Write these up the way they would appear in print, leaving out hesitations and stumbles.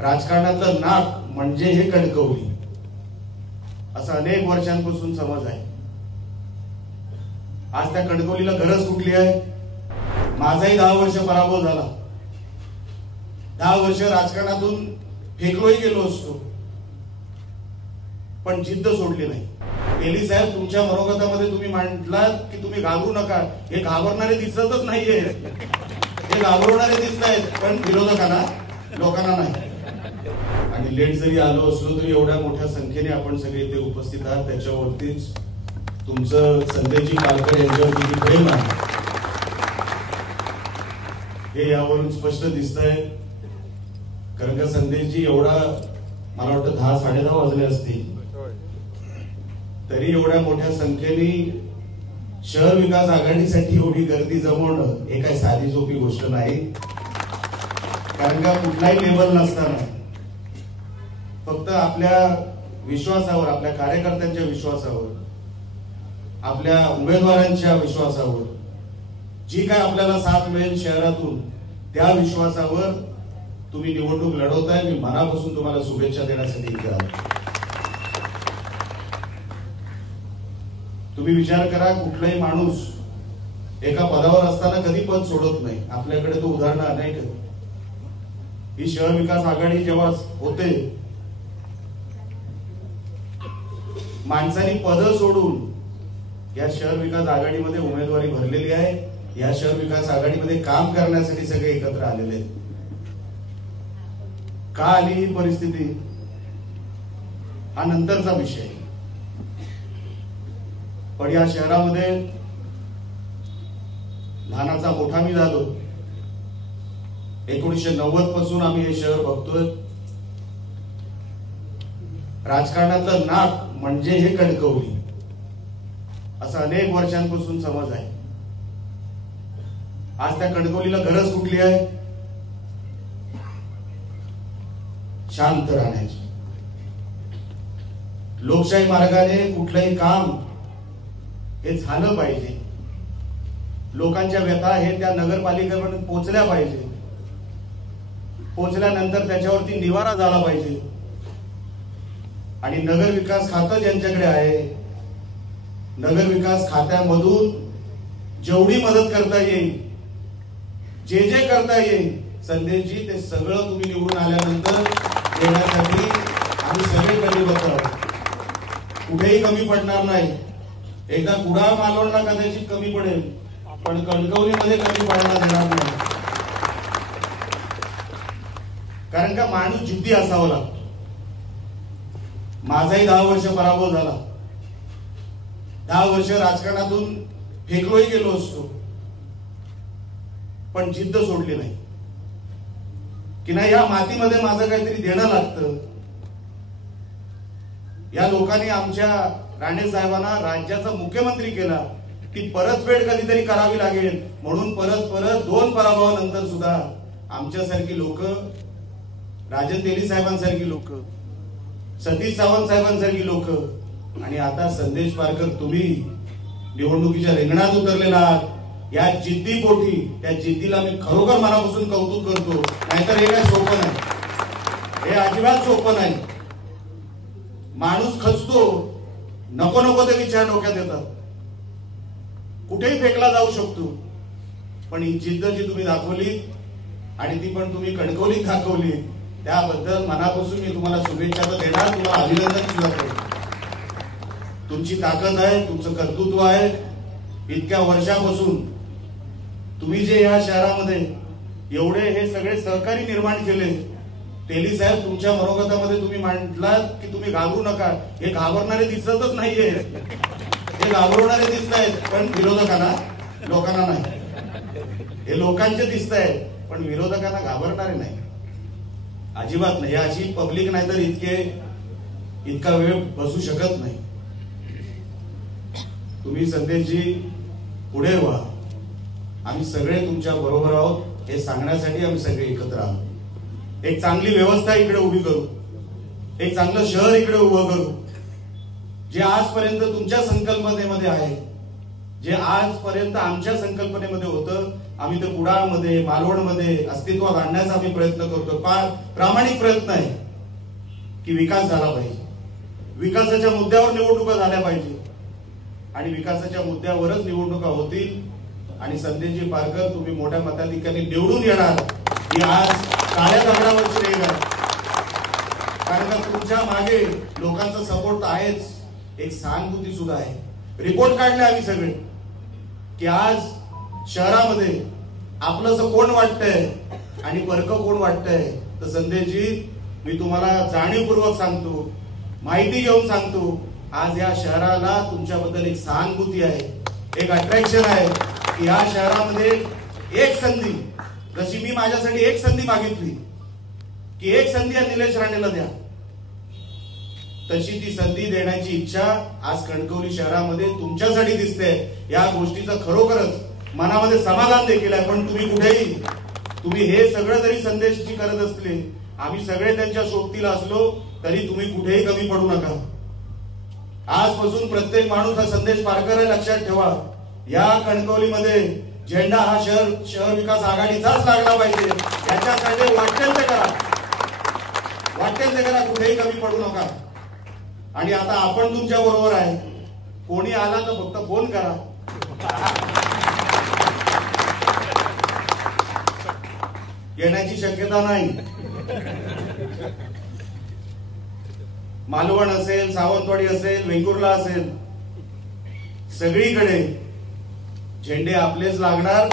राजकारणातलं नाक म्हणजे हे कणकवली, असं अनेक वर्षांपासून समज आहे. आज त्या कणकवलीला गरज कुठली आहे? माझाही 10 वर्ष पराभव झाला, 10 वर्ष राजकारणातून फेकलोही गेलो असतो, पण जिद्द सोडली नाही. तेली साहेब, तुमच्या मनोगतामध्ये तुम्ही म्हटलात की तुम्ही घाबरू नका. हे घाबरणारे दिसतच नाहीये, हे घाबरवणारे दिसत आहेत, पण विरोधकांना, लोकांना नाही. आणि लेट जरी आलो असलो तरी एवढ्या मोठ्या संख्येने आपण सगळे इथे उपस्थित आहात, त्याच्यावरतीच तुमचं संदेशजी पालकर यांच्यावर किती प्रेम आहे हे यावरून स्पष्ट दिसतंय. कारण का संदेशजी एवढा, मला वाटतं 10-10:30 वाजले असतील, तरी एवढ्या मोठ्या संख्येने शहर विकास आघाडीसाठी एवढी गर्दी जमवणं हे काही साधी सोपी गोष्ट नाही. कारण का कुठलाही लेबल नसताना फक्त आपल्या विश्वासावर, आपल्या कार्यकर्त्यांच्या विश्वासावर, आपल्या उमेदवारांच्या विश्वासावर जी काय आपल्याला साथ मिळेल शहरातून, त्या विश्वासावर तुम्ही निवडणूक लढवताय. मी मनापासून तुम्हाला शुभेच्छा देण्यासाठी इथे आलो. तुम्ही विचार करा, कुठलाही माणूस एका पदावर असताना कधी पद सोडत नाही. आपल्याकडे तो उदाहरणं अनेक आहेत. ही शहर विकास आघाडी जेव्हा होते, माणसांनी पद सोडून या शहर विकास आघाडीमध्ये उमेदवारी भरलेली आहे. या शहर विकास आघाडीमध्ये काम करण्यासाठी सगळे एकत्र आलेले आहेत. का आली ही परिस्थिती हा नंतरचा विषय. पण या शहरामध्ये लहानाचा मोठा मी झालो. 1990 पासून आम्ही हे शहर बघतोय. राजकारणातलं नाक म्हणजे हे कणकवली, असं अनेक वर्षांपासून समज आहे. आज त्या कणकवलीला गरज कुठली आहे? शांत राहण्याची. लोकशाही मार्गाने कुठलंही काम हे झालं पाहिजे. लोकांच्या व्यथा हे त्या नगरपालिकेपर्यंत पोहोचल्या पाहिजे. पोहोचल्यानंतर त्याच्यावरती निवारा झाला पाहिजे. आणि नगर विकास खातं ज्यांच्याकडे आहे, नगर विकास खात्यामधून जेवढी मदत करता येईल, जे जे करता येईल, संदेशजी, ते सगळं तुम्ही निवडून आल्यानंतर देण्यासाठी आम्ही सगळे कटिबद्ध आहोत. कुठेही कमी पडणार नाही. एकदा कुडाळ मालवणला कदाचित कमी पडेल, पण कणकवलीमध्ये कमी पडायला देणार नाही. कारण का माणूस जिद्दी असावा लागतो. माझाही 10 वर्ष पराभव झाला, 10 वर्ष राजकारणातून फेकलोही गेलो असतो, पण जिद्द सोडली नाही. की नाही, या मातीमध्ये माझं काहीतरी देणं लागतं. या लोकांनी आमच्या राणे साहेबांना राज्याचा मुख्यमंत्री केला, ती परतफेड कधीतरी करावी लागेल म्हणून परत 2 पराभवानंतर सुद्धा आमच्यासारखी लोक, राजन तेली साहेबांसारखी लोक, सतीश सावंत साहेबांसारखी लोक, आणि आता संदेश पारकर, तुम्ही निवडणुकीच्या रिंगणात उतरलेला आहात. या जिद्दीपोटी, त्या जिद्दीला मी खरोखर मनापासून कौतुक करतो. नाहीतर हे काय सोपं नाही, हे अजिबात सोपं नाही. माणूस खचतो, नको नको ते विचार डोक्यात येतात, कुठेही फेकला जाऊ शकतो. पण ही जिद्द जी तुम्ही दाखवली, आणि ती पण तुम्ही कणकवलीत दाखवली, त्याबद्दल मनापासून मी तुम्हाला शुभेच्छा तर देणार, तुम्हाला अभिनंदन सुद्धा करतो. तुमची ताकद आहे, तुमचं कर्तृत्व आहे. इतक्या वर्षापासून तुम्ही जे या शहरामध्ये एवढे हे सगळे सहकारी निर्माण केले. तेली साहेब, तुमच्या मनोगतामध्ये तुम्ही म्हटलात की तुम्ही घाबरू नका. हे घाबरणारे दिसतच नाहीये, हे घाबरवणारे दिसत आहेत, पण विरोधकांना, लोकांना नाही. हे लोकांचे दिसत आहेत, पण विरोधकांना घाबरणारे नाही, अजिबात नाही. अशी पब्लिक नाही तर इतका वेळ बसू शकत नाही. तुम्ही संदेशजी पुढे व्हा, आम्ही सगळे तुमच्या बरोबर आहोत हे सांगण्यासाठी आम्ही सगळे एकत्र आहोत. एक चांगली व्यवस्था इकडे उभी करू, एक चांगलं शहर इकडे उभं करू, जे आजपर्यंत तुमच्या संकल्पनेमध्ये आहे, जे आजपर्यंत आमच्या संकल्पनेमध्ये होतं. आम्ही तर कुडाळमध्ये मालवणमध्ये अस्तित्वात आणण्याचा आम्ही प्रयत्न करतो. प्रामाणिक प्रयत्न आहे की विकास झाला पाहिजे, विकासाच्या मुद्द्यावर निवडणुका झाल्या पाहिजे आणि विकासाच्या मुद्द्यावरच निवडणुका होतील आणि संदेशजी पारकर तुम्ही मोठ्या मताधिक्याने निवडून येणार ही आज काळ्या दगडावरची रेघ आहे. कारण का तुमच्या मागे लोकांचा सपोर्ट आहेच, एक सहानुभूती सुद्धा आहे. रिपोर्ट काढले आम्ही सगळे की आज शहरामध्ये आपलंसं कोण वाटतंय आणि परकं कोण वाटतंय. तर संदेशजी मी तुम्हाला जाणीवपूर्वक सांगतो, माहिती घेऊन सांगतो, आज या शहराला तुमच्याबद्दल एक सहानुभूती आहे, एक अट्रॅक्शन आहे की या शहरामध्ये एक संधी, जशी मी माझ्यासाठी एक संधी मागितली की एक संधी या निलेश राणेला द्या, तशी ती संधी देण्याची इच्छा आज कणकवली शहरामध्ये तुमच्यासाठी दिसते. या गोष्टीचं खरोखरच मनामध्ये समाधान देखील आहे. पण तुम्ही कुठेही, तुम्ही हे सगळं जरी संदेशची करत असले, आम्ही सगळे त्यांच्या सोबतीला असलो तरी तुम्ही कुठेही कमी पडू नका. आजपासून प्रत्येक माणूस हा संदेश पारकर लक्षात ठेवा. या कणकवलीमध्ये झेंडा हा शहर विकास आघाडीचाच लागला पाहिजे. याच्यासाठी वाटेल ते करा, वाटेल ते करा, कुठेही कमी पडू नका. आणि आता आपण तुमच्या बरोबर आहे. कोणी आला तर फक्त फोन करा. येण्याची शक्यता नाही. मालवण असेल, सावंतवाडी असेल, वेंगुर्ला असेल, सगळीकडे झेंडे आपलेच लागणार,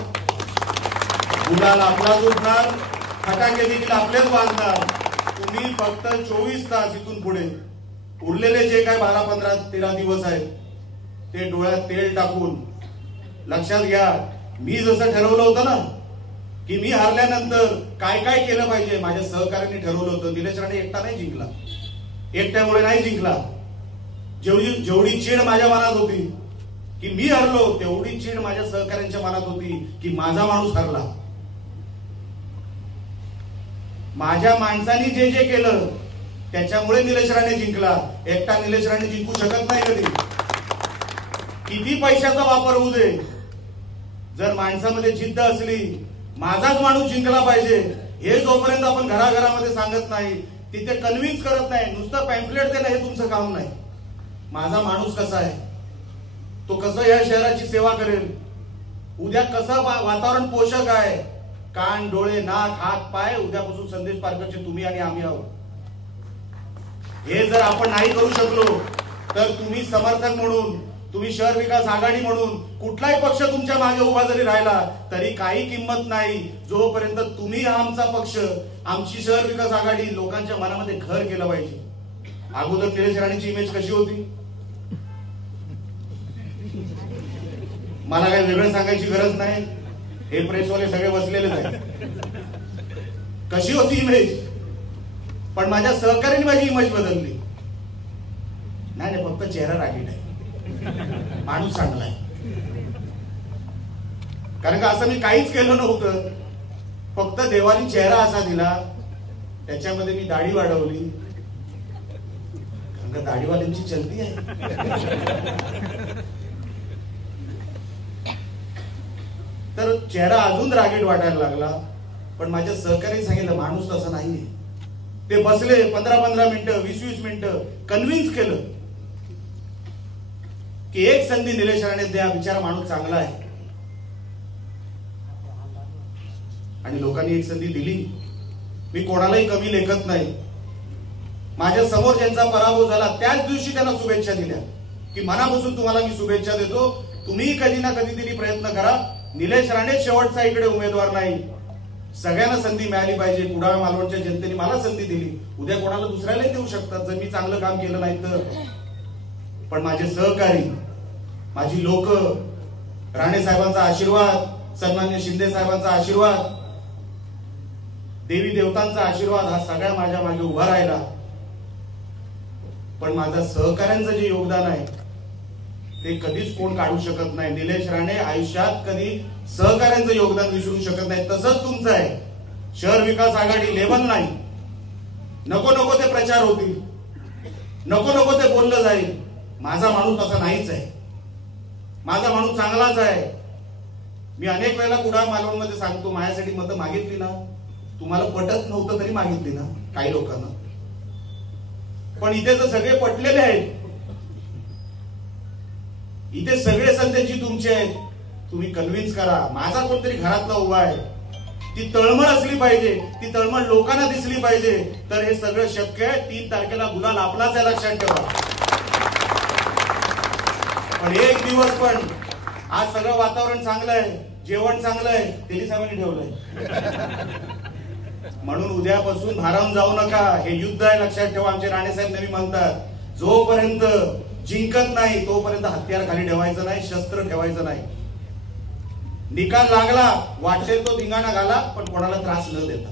गुलाल आपलाच उठणार, फटाके देखील आपलेच वाजणार. तुम्ही फक्त 24 तास इथून पुढे उरलेले जे काय 12, 15, 13 दिवस आहेत ते डोळ्यात तेल टाकून लक्षात घ्या. मी जसं ठरवलं होतं ना की मी हारल्यानंतर काय काय केलं पाहिजे, माझ्या सहकार्याने ठरवलं होतं. निलेश राणे एकटा नाही जिंकला, एकट्यामुळे नाही जिंकला. जेवढी चीड माझ्या मनात होती की मी हरलो, तेवढी चीड माझ्या सहकार्यांच्या मनात होती की माझा माणूस हरला. माझ्या माणसांनी जे जे केलं त्याच्यामुळे निलेश राणे जिंकला. एकटा निलेश राणे जिंकू शकत नाही कधी. किती पैशाचा वापर होऊ दे, जर माणसामध्ये जिद्द असली, माझाच माणूस जिंकला पाहिजे, हे जोपर्यंत आपण घराघरामध्ये सांगत नाही, तिथे कन्व्हिन्स करत नाही, नुसतं पॅम्पलेट देणं हे तुमचं काम नाही. माझा माणूस कसा आहे, तो कसं या शहराची सेवा करेल, उद्या कसं वातावरण पोषक आहे, कान, डोळे, नाक, हात, पाय, उद्यापासून संदेश पारकरचे तुम्ही आणि आम्ही आहोत. हे जर आपण नाही करू शकलो तर तुम्ही समर्थक म्हणून, तुम्ही शहर विकास आघाडी म्हणून कुठलाही पक्ष तुमच्या मागे उभा जरी राहिला तरी काही किंमत नाही, जोपर्यंत तुम्ही आमचा पक्ष, आमची शहर विकास आघाडी लोकांच्या मनामध्ये घर केलं पाहिजे. अगोदर निलेश राणेची इमेज कशी होती, मला काही वेगळं सांगायची गरज नाही, हे प्रेसवाले सगळे बसलेलेच आहेत. कशी होती इमेज, पण माझ्या सहकार्याने माझी इमेज बदलली. नाही, फक्त चेहरा रागीट आहे, माणूस चांगला आहे. कारण का असं मी काहीच केलं नव्हतं, फक्त देवानी चेहरा असा दिला, त्याच्यामध्ये मी दाढी वाढवली. कारण का दाढीवाल्यांची चलती आहे. तर चेहरा अजून रागीट वाटायला लागला. पण माझ्या सहकार्याने सांगितलं माणूस तसा नाहीये. ते बसले 15-15 मिनिटं, 20-20 मिनिटं कन्व्हिन्स केलं की एक संधी निलेश राणे द्या, बिचारा माणूस चांगला आहे. आणि लोकांनी एक संधी दिली. मी कोणालाही कमी लेखत नाही. माझ्या समोर ज्यांचा पराभव झाला त्याच दिवशी त्यांना शुभेच्छा दिल्या की मनापासून तुम्हाला मी शुभेच्छा देतो, तुम्ही कधी ना कधीतरी प्रयत्न करा. निलेश राणे शेवटचा इकडे उमेदवार नाही, सगळ्यांना संधी मिळाली पाहिजे. कुडाळ मालवणच्या जनतेने मला संधी दिली, उद्या कोणाला दुसऱ्यालाही देऊ शकतात जर मी चांगलं काम केलं नाही तर. पण माझे सहकारी, माझी लोक, राणे साहेबांचा आशीर्वाद, सन्मान्य शिंदे साहेबांचा आशीर्वाद, देवी देवतांचा आशीर्वाद हा सगळ्या माझ्या मागे उभा राहिला. पण माझ्या सहकाऱ्यांचं जे योगदान आहे ते कधीच कोण काढू शकत नाही. निलेश राणे आयुष्यात कधी सहकाऱ्यांचं योगदान विसरू शकत नाही. तसंच तुमचं आहे. शहर विकास आघाडी लेवल नाही. नको नको ते प्रचार होतील, नको नको ते बोललं जाईल. माझा माणूस तसा नाहीच आहे. माझा माणूस चांगलाच आहे. मी अनेक वेळेला कुडाळ मालवणमध्ये सांगतो, माझ्यासाठी मतं मागितली ना, तुम्हाला पटत नव्हतं तरी मागितली ना काही लोकांना, पण इथे तर सगळे पटलेले आहेत. इथे सगळे संदेशी तुमचे आहेत. तुम्ही कन्व्हिन्स करा. माझा कोणतरी घरातला उभा आहे, ती तळमळ असली पाहिजे, ती तळमळ लोकांना दिसली पाहिजे, तर हे सगळं शक्य आहे. 3 तारखेला गुलाल आपलाच आहे, लक्षात ठेवा. पण एक दिवस पण आज सगळं वातावरण चांगलं आहे, जेवण चांगलं आहे, तेली साहेबांनी ठेवलंय. म्हणून उद्यापासून भारावून जाऊ नका. हे युद्ध आहे, लक्षात ठेवा. आमचे राणेसाहेब नेहमी म्हणतात, जोपर्यंत जिंकत नाही तोपर्यंत हत्यार खाली ठेवायचं नाही, शस्त्र ठेवायचं नाही. निकाल लागला, वाटेल तो धिंगाणा घाला, पण कोणाला त्रास न देता.